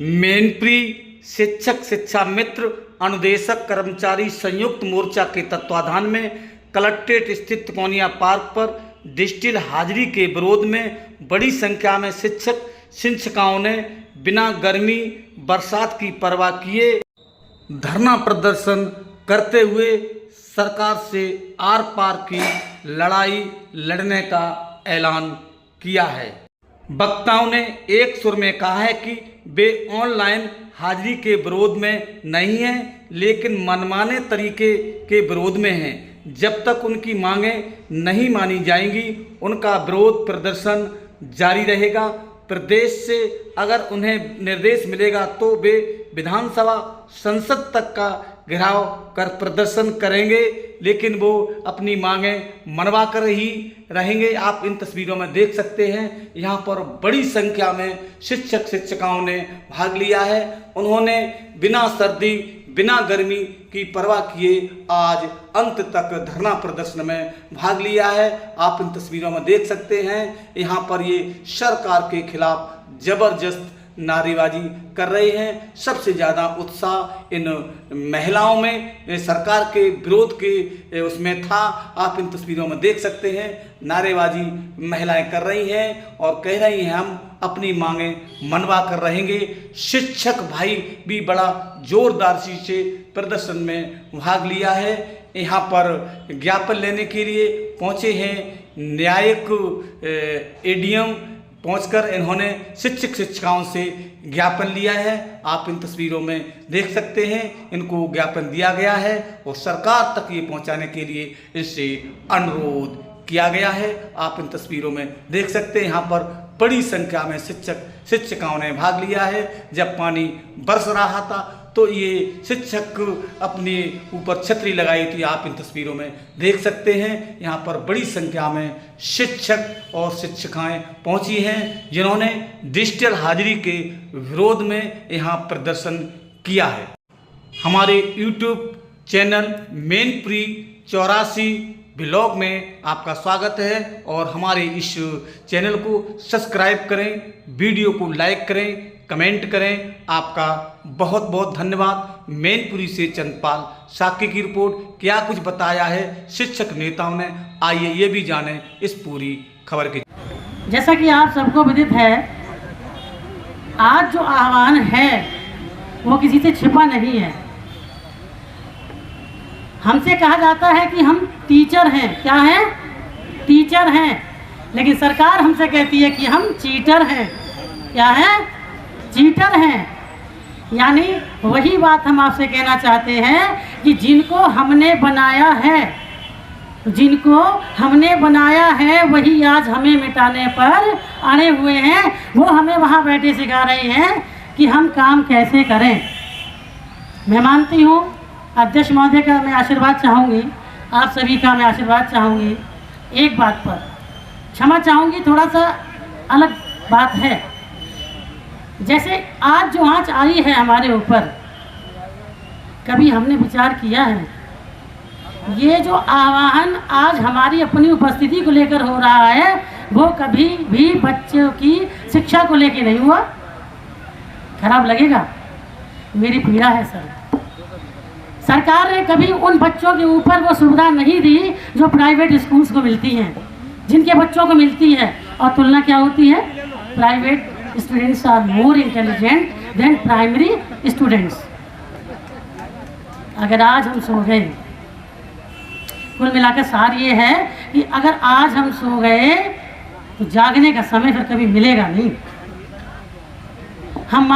मैनपुरी शिक्षक शिक्षा मित्र अनुदेशक कर्मचारी संयुक्त मोर्चा के तत्वाधान में कलेक्ट्रेट स्थित तिकोनिया पार्क पर डिजिटल हाजिरी के विरोध में बड़ी संख्या में शिक्षक शिक्षिकाओं ने बिना गर्मी बरसात की परवाह किए धरना प्रदर्शन करते हुए सरकार से आर पार की लड़ाई लड़ने का ऐलान किया है। वक्ताओं ने एक सुर में कहा है कि वे ऑनलाइन हाजिरी के विरोध में नहीं हैं, लेकिन मनमाने तरीके के विरोध में हैं। जब तक उनकी मांगें नहीं मानी जाएंगी, उनका विरोध प्रदर्शन जारी रहेगा। प्रदेश से अगर उन्हें निर्देश मिलेगा तो वे विधानसभा संसद तक का घेराव कर प्रदर्शन करेंगे, लेकिन वो अपनी मांगें मनवा कर ही रहेंगे। आप इन तस्वीरों में देख सकते हैं, यहाँ पर बड़ी संख्या में शिक्षक शिक्षिकाओं ने भाग लिया है। उन्होंने बिना सर्दी बिना गर्मी की परवाह किए आज अंत तक धरना प्रदर्शन में भाग लिया है। आप इन तस्वीरों में देख सकते हैं, यहाँ पर ये सरकार के खिलाफ जबरदस्त नारेबाजी कर रहे हैं। सबसे ज़्यादा उत्साह इन महिलाओं में सरकार के विरोध के उसमें था। आप इन तस्वीरों में देख सकते हैं, नारेबाजी महिलाएं कर रही हैं और कह रही हैं हम अपनी मांगें मनवा कर रहेंगे। शिक्षक भाई भी बड़ा जोरदार से प्रदर्शन में भाग लिया है। यहाँ पर ज्ञापन लेने के लिए पहुँचे हैं। न्यायिक एडीएम पहुंचकर इन्होंने शिक्षक शिक्षिकाओं से ज्ञापन लिया है। आप इन तस्वीरों में देख सकते हैं, इनको ज्ञापन दिया गया है और सरकार तक ये पहुंचाने के लिए इससे अनुरोध किया गया है। आप इन तस्वीरों में देख सकते हैं, यहाँ पर बड़ी संख्या में शिक्षक शिक्षिकाओं ने भाग लिया है। जब पानी बरस रहा था तो ये शिक्षक अपने ऊपर छतरी लगाई थी। आप इन तस्वीरों में देख सकते हैं, यहाँ पर बड़ी संख्या में शिक्षक और शिक्षिकाएं पहुंची हैं, जिन्होंने डिजिटल हाजिरी के विरोध में यहाँ प्रदर्शन किया है। हमारे यूट्यूब चैनल मैनपुरी 84 ब्लॉग में आपका स्वागत है और हमारे इस चैनल को सब्सक्राइब करें, वीडियो को लाइक करें, कमेंट करें। आपका बहुत बहुत धन्यवाद। मैनपुरी से चंद्रपाल साकी की रिपोर्ट। क्या कुछ बताया है शिक्षक नेताओं ने, आइए ये भी जानें इस पूरी खबर की। जैसा कि आप सबको विदित है, आज जो आह्वान है वो किसी से छिपा नहीं है। हमसे कहा जाता है कि हम टीचर हैं। क्या हैं? टीचर हैं। लेकिन सरकार हमसे कहती है कि हम चीटर हैं। क्या है? चीटर हैं। यानी वही बात हम आपसे कहना चाहते हैं कि जिनको हमने बनाया है वही आज हमें मिटाने पर अड़े हुए हैं। वो हमें वहाँ बैठे सिखा रहे हैं कि हम काम कैसे करें। मैं मानती हूँ अध्यक्ष महोदय का मैं आशीर्वाद चाहूँगी, आप सभी का मैं आशीर्वाद चाहूँगी। एक बात पर क्षमा चाहूँगी, थोड़ा सा अलग बात है। जैसे आज जो आँच आई है हमारे ऊपर, कभी हमने विचार किया है ये जो आह्वान आज हमारी अपनी उपस्थिति को लेकर हो रहा है वो कभी भी बच्चों की शिक्षा को लेकर नहीं हुआ? खराब लगेगा, मेरी पीड़ा है सर। सरकार ने कभी उन बच्चों के ऊपर वो सुविधा नहीं दी जो प्राइवेट स्कूल्स को मिलती हैं, जिनके बच्चों को मिलती है। और तुलना क्या होती है? Private students are more intelligent than primary students. अगर आज हम सो गए, कुल मिलाकर सार ये है कि अगर आज हम सो गए तो जागने का समय फिर कभी मिलेगा नहीं। हम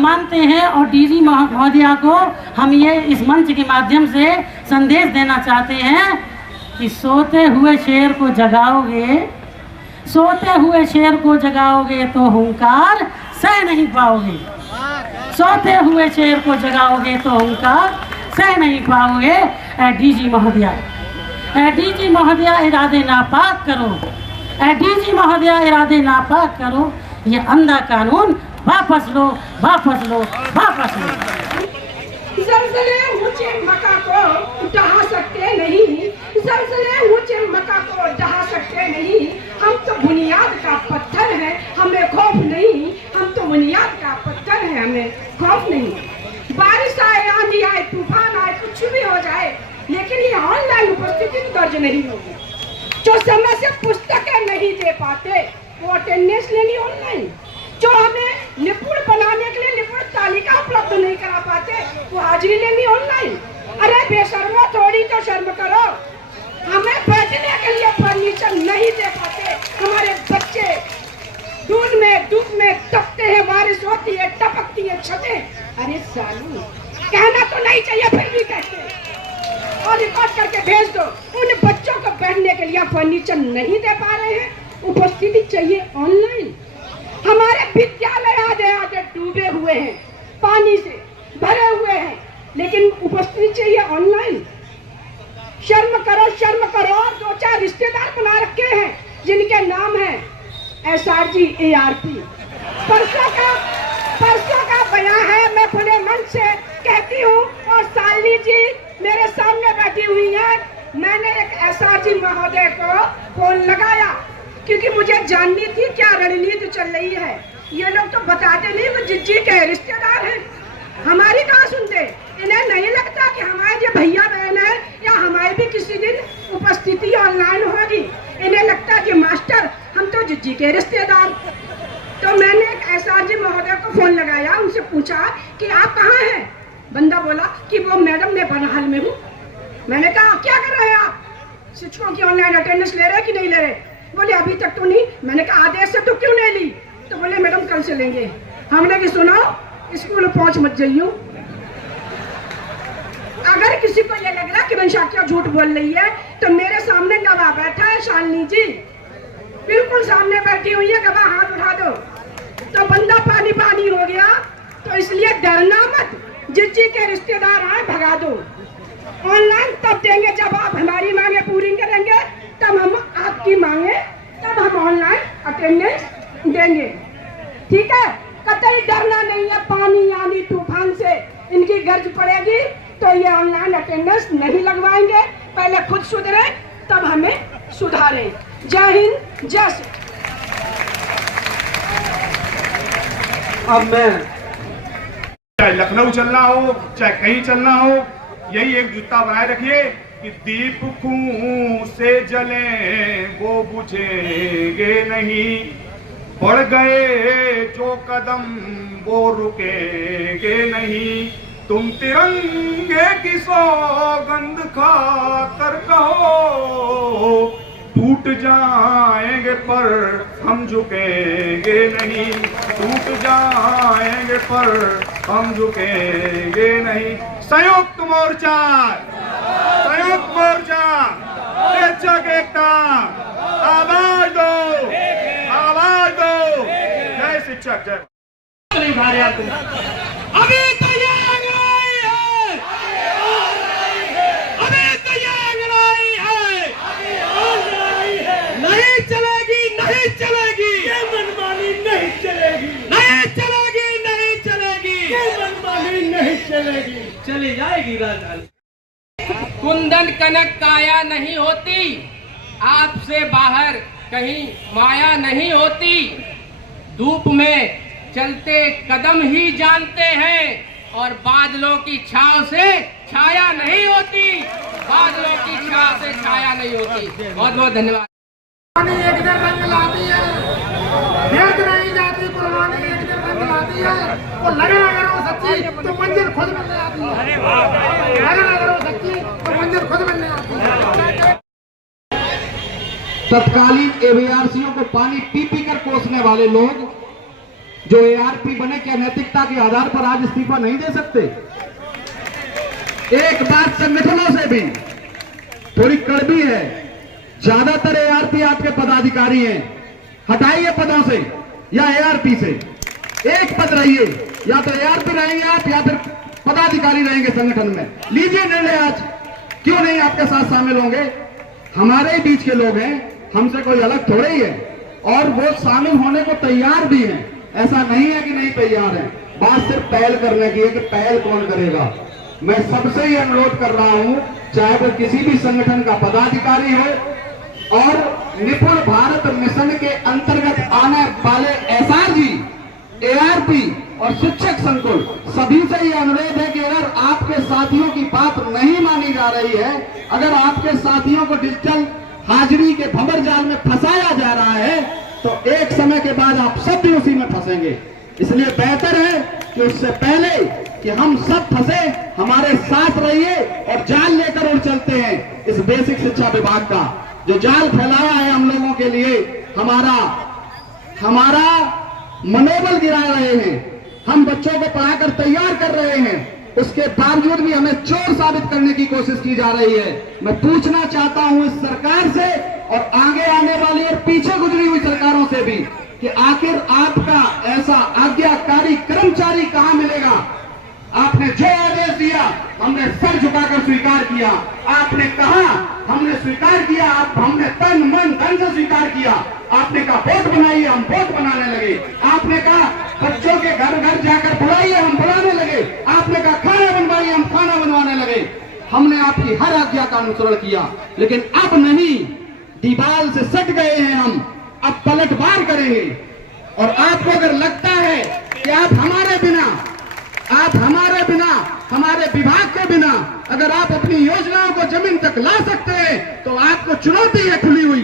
मानते हैं और डीजी महोदया को हम ये इस मंच के माध्यम से संदेश देना चाहते हैं कि सोते हुए शेर को जगाओगे तो हुंकार सह नहीं पाओगे। सोते हुए शेर को जगाओगे तो हुंकार सह नहीं पाओगे। डीजी महोदया इरादे नापाक करो। ये अंधा कानून वापस लो। ज़लज़ले ऊंचे मका को ढहा सकते नहीं, हम तो बुनियाद का पत्थर है, हमें खौफ नहीं। बुनियाद का पत्थर है, हमें खौफ नहीं। बारिश आए, आंधी आए, तूफान आए, कुछ भी हो जाए, लेकिन ये ऑनलाइन उपस्थिति दर्ज नहीं होगी। जो समय से पुस्तकें नहीं दे पाते वो अटेंडेंस लेनी ऑनलाइन। जो हमें निपुण बनाने के लिए निपुण तालिका उपलब्ध नहीं करा पाते वो हाजिरी लेनी ऑनलाइन। अरे बेशर्मो, थोड़ी तो शर्म करो। हमें बैठने के लिए फर्नीचर नहीं दे पाते, हमारे बच्चे धूल में धूप में तपते हैं, बारिश होती है, टपकती है छतें। अरे सालू, कहना तो नहीं चाहिए, फिर भी कहते हैं और रिकॉर्ड करके भेज दो। उन बच्चों को बैठने के लिए फर्नीचर नहीं दे पा रहे हैं, उपस्थिति चाहिए ऑनलाइन। हमारे विद्यालय आधे आधे डूबे हुए हैं, पानी से भरे हुए हैं, लेकिन उपस्थिति चाहिए ऑनलाइन। शर्म करो, शर्म करो। 2-4 रिश्तेदार बना रखे हैं जिनके नाम है SRG ARP। परसों का बयां है, मैं खुले मन से कहती हूँ। और साली जी मेरे सामने बैठी हुई है। मैंने एक SRG महोदय को फोन लगाया क्योंकि मुझे जाननी थी क्या रणनीति चल रही है। ये लोग तो बताते नहीं, वो जिज्जी के रिश्तेदार हैं, हमारी कहाँ सुनते। इन्हें नहीं लगता कि हमारे जो भैया बहन है या हमारी भी किसी दिन उपस्थिति ऑनलाइन होगी। इन्हें लगता है कि मास्टर हम तो जिज्जी के रिश्तेदार। तो मैंने एक SRG महोदय को फोन लगाया, उनसे पूछा कि आप कहाँ हैं। बंदा बोला कि वो मैडम मैं बनहाल में हूँ। मैंने कहा क्या कर रहे हैं आप, शिक्षकों की ऑनलाइन अटेंडेंस ले रहे कि नहीं ले रहे। बोले अभी तक तो नहीं। मैंने कहा आदेश से तो क्यों नहीं ली। तो बोले मैडम कल से लेंगे। हमने कि सुनो, स्कूल पहुंच मत जाइयो। अगर किसी को ये लग रहा है कि वंशा क्या झूठ बोल रही है तो मेरे सामने गवाह बैठा है, शालिनी जी बिल्कुल सामने बैठी हुई है, गवाह हाथ उठा दो। तो बंदा पानी पानी हो गया। तो इसलिए डरना मत, जिज्जी के रिश्तेदार आए भगा दो। ऑनलाइन तब देंगे जब आप हमारी मांगे पूरी करेंगे, तब हम आपकी मांगे, तब हम ऑनलाइन अटेंडेंस देंगे। ठीक है, कतई डरना नहीं है। पानी आंधी तूफान से इनकी गर्ज पड़ेगी तो ये ऑनलाइन अटेंडेंस नहीं लगवाएंगे। पहले खुद सुधरे तब हमें सुधारें। जय हिंद, जय श्री। अब मैं चाहे लखनऊ चलना हो चाहे कहीं चलना हो, यही एक जूता बनाए रखिए कि दीप खूं से जले वो बुझेंगे नहीं, बढ़ गए जो कदम वो रुकेंगे नहीं। तुम तिरंगे की सौगंध खाकर कहो, टूट जाएंगे पर हम झुकेंगे नहीं, टूट जाएंगे पर हम झुकेंगे नहीं। संयुक्त मोर्चा, संयुक्त मोर्चा, शिक्षक एकता, आवाज दो, आवाज दो। जय शिक्षक, जय। अभी तैयार नहीं है, अभी तैयार नहीं है, नहीं चलेगी, नहीं चलेगी, ये मनमानी नहीं चलेगी, नहीं चलेगी, नहीं चलेगी, ये मनमानी नहीं चलेगी, चली जाएगी राजधानी। कुंदन कनक काया नहीं होती, आपसे बाहर कहीं माया नहीं होती। धूप में चलते कदम ही जानते हैं और बादलों की छांव से छाया नहीं होती, बादलों की छांव से छाया नहीं होती। बहुत बहुत धन्यवाद। एक दिन रंग लाती है, भेद नहीं जाती कुर्बानी एक दिन रंग लाती है। और लगन अगर वो सच्ची तो मंजिल खुद मिलने आती है, लगन अगर वो सच्ची तो मंजिल खुद मिलने आती है। तत्कालीन एवीआरसीओ को पानी पी पी कर कोसने वाले लोग जो ARP बने, क्या नैतिकता के आधार पर आज इस्तीफा नहीं दे सकते? एक बात संगठनों से भी थोड़ी कड़वी है, ज्यादातर ARP आपके पदाधिकारी हैं, हटाइए पदों से या ARP से एक पद रहिए, या तो ARP रहेंगे आप या फिर पदाधिकारी रहेंगे संगठन में। लीजिए निर्णय आज, क्यों नहीं आपके साथ शामिल होंगे? हमारे ही बीच के लोग हैं, हमसे कोई अलग थोड़े ही है, और वो शामिल होने को तैयार भी हैं। ऐसा नहीं है कि नहीं तैयार है। बात सिर्फ पहल करने की है कि पहल कौन करेगा। मैं सबसे ही अनुरोध कर रहा हूं, चाहे वो किसी भी संगठन का पदाधिकारी हो और निपुण भारत मिशन के अंतर्गत आने वाले SRG ARP ARP और शिक्षक संकुल सभी से ये अनुरोध है कि अगर आपके साथियों की बात नहीं मानी जा रही है, अगर आपके साथियों को डिजिटल हाजिरी के भंवर जाल में फंसाया जा रहा है, तो एक समय के बाद आप सब भी उसी में फंसेंगे। इसलिए बेहतर है कि उससे पहले कि हम सब फंसे, हमारे साथ रहिए और जाल लेकर उड़ चलते हैं। इस बेसिक शिक्षा विभाग का जो जाल फैलाया है हम लोगों के लिए, हमारा मनोबल गिरा रहे हैं, हम बच्चों को पढ़ाकर तैयार कर रहे हैं, उसके बावजूद भी हमें चोर साबित करने की कोशिश की जा रही है। मैं पूछना चाहता हूं इस सरकार से और आगे आने वाली और पीछे गुजरी हुई सरकारों से भी कि आखिर आपका ऐसा आज्ञाकारी कर्मचारी कहां मिलेगा। आपने जो आदेश दिया हमने सर झुकाकर स्वीकार किया, आपने कहा हमने स्वीकार किया, हमने तन मन धन से स्वीकार किया। आपने कहा वोट बनाइए, हम वोट बनाने लगे। आपने कहा बच्चों के घर घर जाकर बुलाइए, हम बुलाने लगे। आपने कहा खाना बनवाइए, हम खाना बनवाने लगे। हमने आपकी हर आज्ञा का अनुसरण किया, लेकिन अब नहीं, दीवार से सट गए हैं हम, अब पलटवार करेंगे। और आपको अगर लगता है कि आप हमारे बिना हमारे विभाग के बिना अगर आप अपनी योजनाओं को जमीन तक ला सकते हैं, तो आपको चुनौती है खुली हुई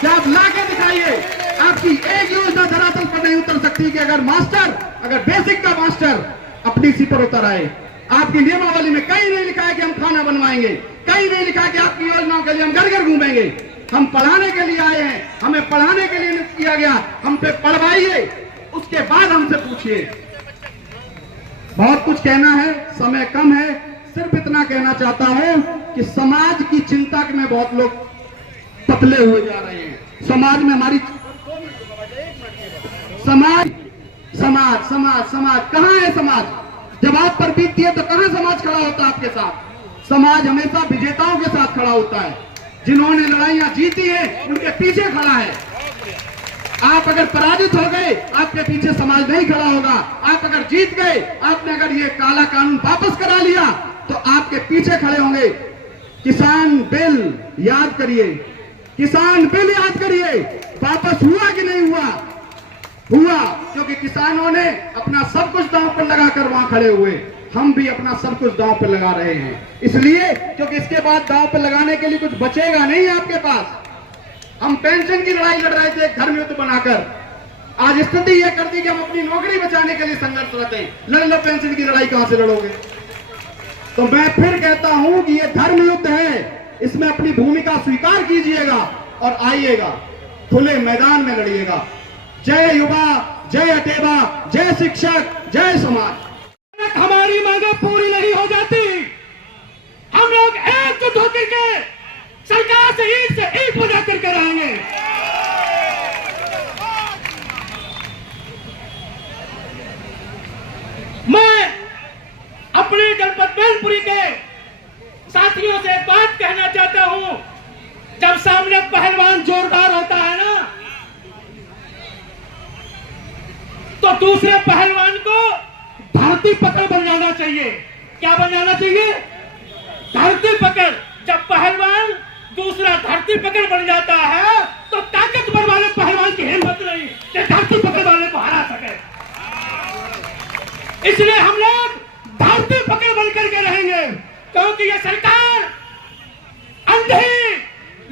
कि आप ला के दिखाइए। आपकी एक योजना धरातल पर नहीं उतर सकती कि अगर बेसिक का मास्टर अपनी सी पर उतर आए। आपकी नियमावली में कहीं नहीं लिखा है कि हम खाना बनवाएंगे, कहीं नहीं लिखा है कि आपकी योजनाओं के लिए हम घर घर घूमेंगे। हम पढ़ाने के लिए आए हैं, हमें पढ़ाने के लिए नियुक्त किया गया, हम पे पढ़वाइए, उसके बाद हमसे पूछिए। बहुत कुछ कहना है, समय कम है, सिर्फ इतना कहना चाहता हूं कि समाज की चिंता में बहुत लोग पतले हुए जा रहे हैं। समाज में हमारी समाज कहां है? समाज जब आप पर बीतती है तो कहां समाज खड़ा होता है आपके साथ? समाज हमेशा विजेताओं के साथ खड़ा होता है, जिन्होंने लड़ाइयां जीती हैं उनके पीछे खड़ा है। आप अगर पराजित हो गए, आपके पीछे समाज नहीं खड़ा होगा। आप अगर जीत गए, आपने अगर ये काला कानून वापस करा लिया, तो आपके पीछे खड़े होंगे। किसान बिल याद करिए, किसान बिल याद करिए, वापस हुआ कि नहीं हुआ? हुआ, क्योंकि किसानों ने अपना सब कुछ दांव पर लगाकर वहां खड़े हुए। हम भी अपना सब कुछ दांव पर लगा रहे हैं, इसलिए क्योंकि इसके बाद दांव पर लगाने के लिए कुछ बचेगा नहीं आपके पास। हम पेंशन की लड़ाई लड़ रहे थे एक धर्म युद्ध बनाकर, आज स्थिति यह कर दी कि हम अपनी नौकरी बचाने के लिए संघर्षरत हैं। लड़ लो, पेंशन की लड़ाई कहां से लड़ोगे? तो मैं फिर कहता हूं कि यह धर्म युद्ध है, इसमें अपनी भूमिका स्वीकार कीजिएगा और आइएगा, खुले मैदान में लड़िएगा। जय युवा, जय अटेवा, जय शिक्षक, जय समाज। हमारी मांगे पूरी नहीं हो जाती, हम लोग एकजुट होकर के सरकार से ईंट बजा कर कराएंगे। मैं अपने जनपद मैनपुरी के साथियों से एक बात कहना चाहता हूं, जब सामने पहलवान जोरदार होता है ना, तो दूसरे पहलवान को धरती पकड़ बन जाना चाहिए। क्या बन जाना चाहिए? धरती पकड़। जब पहलवान दूसरा धरती पकड़ बन जाता है, तो ताकतवर वाले पहलवान की हिम्मत नहीं कि धरती पकड़ वाले को हरा सके। इसलिए हम लोग धरती पकड़ बन करके रहेंगे, क्योंकि ये सरकार अंधी,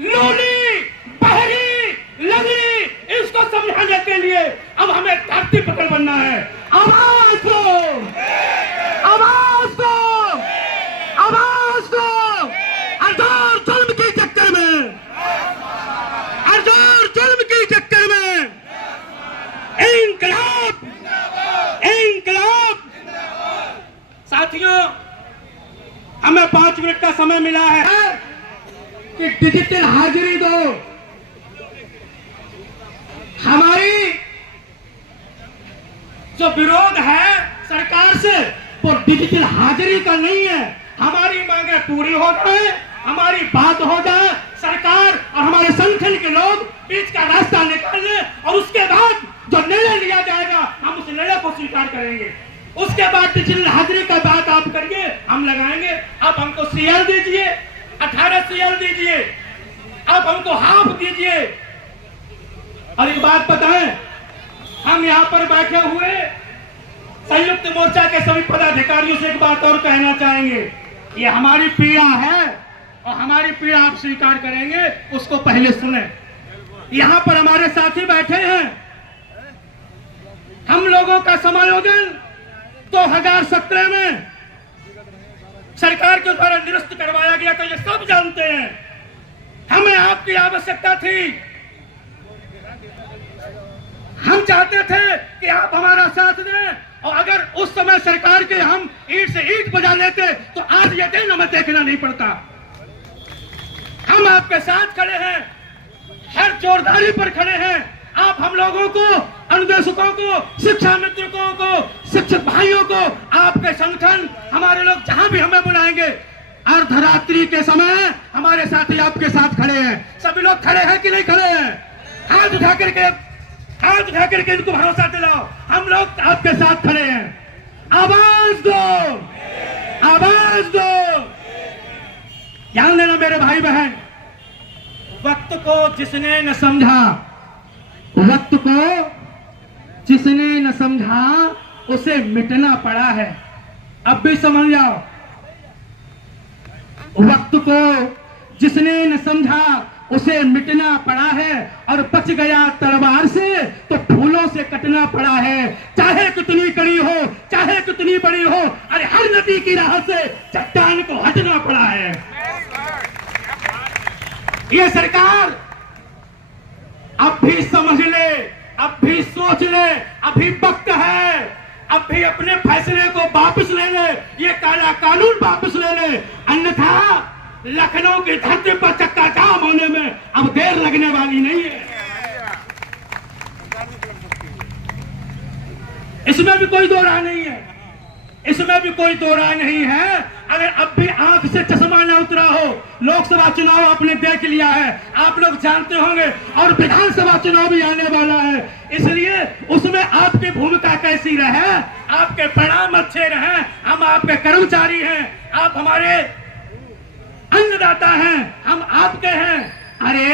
लूली, बहरी, लंगड़ी, इसको समझाने के लिए अब हमें धरती पकड़ बनना है। आवाज दो, आवाज दो, आवाज दो। अर्जुन जुल्म के चक्कर में, अर्जुन जुल्म के चक्कर में इंकलाब, इंकलाब। साथियों, हमें 5 मिनट का समय मिला है कि डिजिटल हाजिरी दो। हमारी जो विरोध है सरकार से, वो डिजिटल हाजिरी का नहीं है। हमारी मांगे पूरी हो जाए, हमारी बात हो जाए, सरकार और हमारे संगठन के लोग बीच का रास्ता निकाल ले, और उसके बाद जो निर्णय लिया जाएगा हम उस निर्णय को स्वीकार करेंगे। उसके बाद डिजिटल हाजिरी का बात आप करिए, हम लगाएंगे। आप हमको सीएल दीजिए, 18 सीएल दीजिए, आप हमको हाफ दीजिए। और एक बात बताएं, हम यहाँ पर बैठे हुए संयुक्त मोर्चा के सभी पदाधिकारियों से एक बात और कहना चाहेंगे। ये हमारी पीड़ा है और हमारी पीड़ा आप स्वीकार करेंगे, उसको पहले सुने। यहाँ पर हमारे साथी बैठे हैं। हम लोगों का समायोजन 2017 में सरकार के द्वारा निरस्त करवाया गया था, ये सब जानते हैं। हमें आपकी आवश्यकता थी। हम चाहते थे कि आप हमारा साथ दें, और अगर उस समय सरकार के हम ईंट से ईंट बजा लेते तो आज ये दिन हमें देखना नहीं पड़ता। हम आपके साथ खड़े हैं, हर जोरदारी पर खड़े हैं। आप हम लोगों को, अनुदेशकों को, शिक्षा मित्रों को, शिक्षक भाइयों को, आपके संगठन, हमारे लोग जहां भी हमें बुलाएंगे, अर्धरात्रि के समय हमारे साथी आपके साथ खड़े हैं। सभी लोग खड़े हैं कि नहीं खड़े हैं? हाथ उठा करके इनको भरोसा दिलाओ, हम लोग आपके साथ खड़े हैं। आवाज दो, आवाज दो। ध्यान देना मेरे भाई बहन, वक्त को जिसने न समझा, वक्त को जिसने न समझा उसे मिटना पड़ा है। अब भी समझ जाओ, वक्त को जिसने न समझा उसे मिटना पड़ा है, और बच गया तलवार से तो फूलों से कटना पड़ा है। चाहे कितनी कड़ी हो, चाहे कितनी बड़ी हो, अरे हर नदी की राह से चट्टान को हटना पड़ा है। ये सरकार अब भी समझ ले, अब भी सोच ले, अभी वक्त है, अब भी अपने फैसले को वापस ले ले, ये काला कानून वापस ले ले, अन्यथा लखनऊ की धरती पर चक्का जाम होने में अब देर लगने वाली नहीं है। इसमें भी कोई दो राय नहीं है, इसमें भी कोई दो राय नहीं है। अगर अब भी आंख से चश्मा न उतरा हो, लोकसभा चुनाव आपने देख लिया है, आप लोग जानते होंगे, और विधानसभा चुनाव भी आने वाला है, इसलिए उसमें आपकी भूमिका कैसी रहे, आपके परिणाम अच्छे रहे। हम आपके कर्मचारी हैं, आप हमारे अन्नदाता हैं, हम आपके हैं। अरे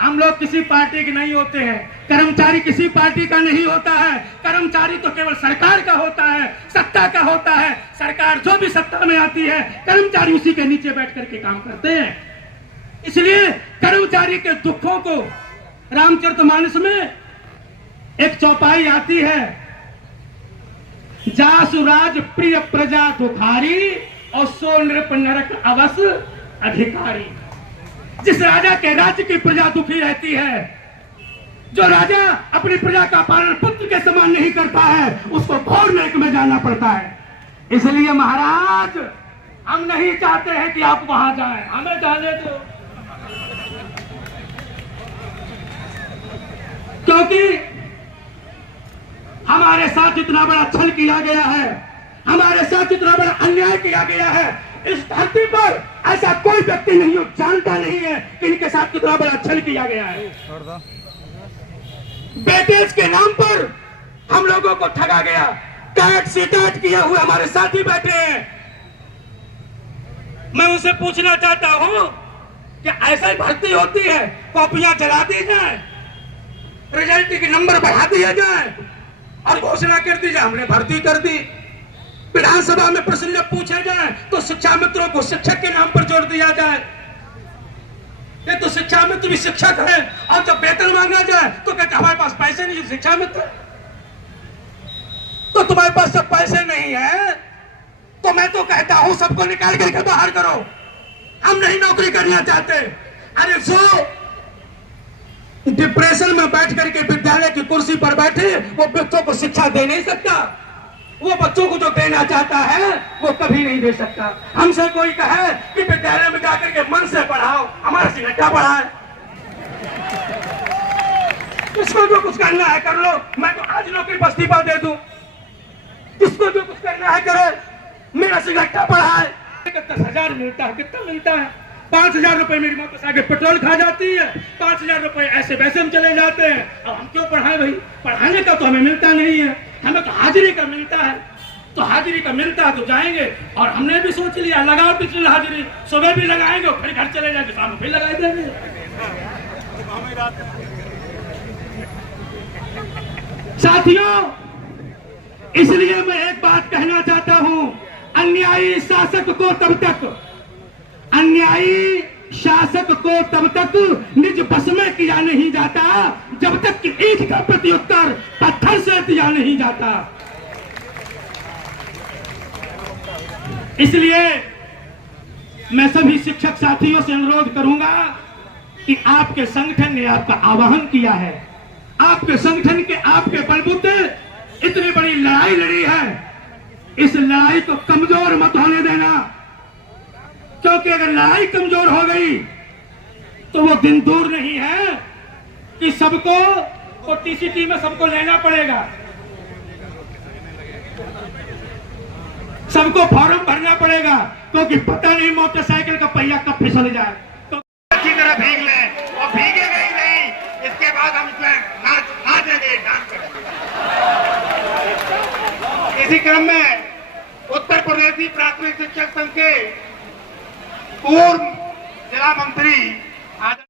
हम लोग किसी पार्टी के नहीं होते हैं, कर्मचारी किसी पार्टी का नहीं होता है। कर्मचारी तो केवल सरकार का होता है, सत्ता का होता है। सरकार जो भी सत्ता में आती है, कर्मचारी उसी के नीचे बैठ करके काम करते हैं। इसलिए कर्मचारी के दुखों को रामचरितमानस में एक चौपाई आती है, जासुराज प्रिय प्रजा दुखारी और सो नृप नरक अवश्य अधिकारी। जिस राजा के राज्य की प्रजा दुखी रहती है, जो राजा अपनी प्रजा का पालन पुत्र के समान नहीं करता है, उसको घोर नरक में जाना पड़ता है। इसलिए महाराज हम नहीं चाहते हैं कि आप वहां जाएं, हमें जाने दो, क्योंकि हमारे साथ इतना बड़ा छल किया गया है, हमारे साथ इतना बड़ा अन्याय किया गया है। इस धरती पर ऐसा कोई व्यक्ति नहीं हो, जानता नहीं है कि इनके साथ कितना बड़ा छल किया गया है। बेटेज के नाम पर हम लोगों को ठगा गया, कैट सीटाट किए हुए हमारे साथी बैठे हैं। मैं उनसे पूछना चाहता हूं कि ऐसा ही भर्ती होती है, कॉपियां जला दी जाए, रिजल्ट के नंबर बढ़ा दिए जाए और घोषणा कर दी जाए हमने भर्ती कर दी। विधानसभा में प्रश्न जब पूछे जाए तो शिक्षा मित्रों को शिक्षक के नाम पर जोड़ दिया जाए, ये तो शिक्षा मित्र भी शिक्षक है, और जब वेतन मांगा जाए तो कहते हमारे पास पैसे नहीं। शिक्षा मित्र तो तुम्हारे पास जब पैसे नहीं है तो मैं तो कहता हूं सबको निकाल करके बाहर करो, हम नहीं नौकरी करना चाहते। अरे जो डिप्रेशन में बैठ करके विद्यालय की कुर्सी पर बैठे, वो बच्चों को शिक्षा दे नहीं सकता, वो बच्चों को जो देना चाहता है वो कभी नहीं दे सकता। हमसे कोई कहे कि विद्यालय में जाकर के मन से पढ़ाओ, हमारा सिगरेटा पढ़ाए, किसको जो कुछ करना है कर लो, मैं तो आज नौकरी पर इस्तीफा दे दूं, किसको जो कुछ करना है करे, मेरा सिगरेटा पढ़ाए। 10,000 मिलता है, कितना मिलता है? 5,000 रुपए मेरी मोटरसाइकिल पेट्रोल खा जाती है, 5,000 रुपए ऐसे वैसे हम चले जाते हैं। अब हम क्यों पढ़ाए भाई? पढ़ाने का तो हमें मिलता नहीं है, हमें तो हाजिरी का मिलता है। तो हाजिरी का मिलता है तो जाएंगे, और हमने भी सोच लिया लगाओ डिजिटल हाजिरी, सुबह भी लगाएंगे और फिर घर चले जाएंगे, शाम फिर लगा देंगे। साथियों, इसलिए मैं एक बात कहना चाहता हूं, अन्यायी शासक को तब तक निज बस में किया नहीं जाता जब तक कि ईंट का प्रत्युत्तर पत्थर से दिया नहीं जाता। इसलिए मैं सभी शिक्षक साथियों से अनुरोध करूंगा कि आपके संगठन ने आपका आह्वान किया है, आपके संगठन के आपके बलबूते इतनी बड़ी लड़ाई लड़ी है, इस लड़ाई को कमजोर मत होने देना, क्योंकि अगर लड़ाई कमजोर हो गई तो वो दिन दूर नहीं है कि सबको टीसीटी में सबको लेना पड़ेगा, सबको फॉर्म भरना पड़ेगा, क्योंकि पता नहीं मोटरसाइकिल का पहिया कब फिसल जाए। तो अच्छी तरह भीग लें और भीगेगा ही नहीं, इसके बाद हम इसमें नाचेंगे, डांस करेंगे। इसी क्रम में उत्तर प्रदेशी प्राथमिक शिक्षक संघ के पूर्व जिला मंत्री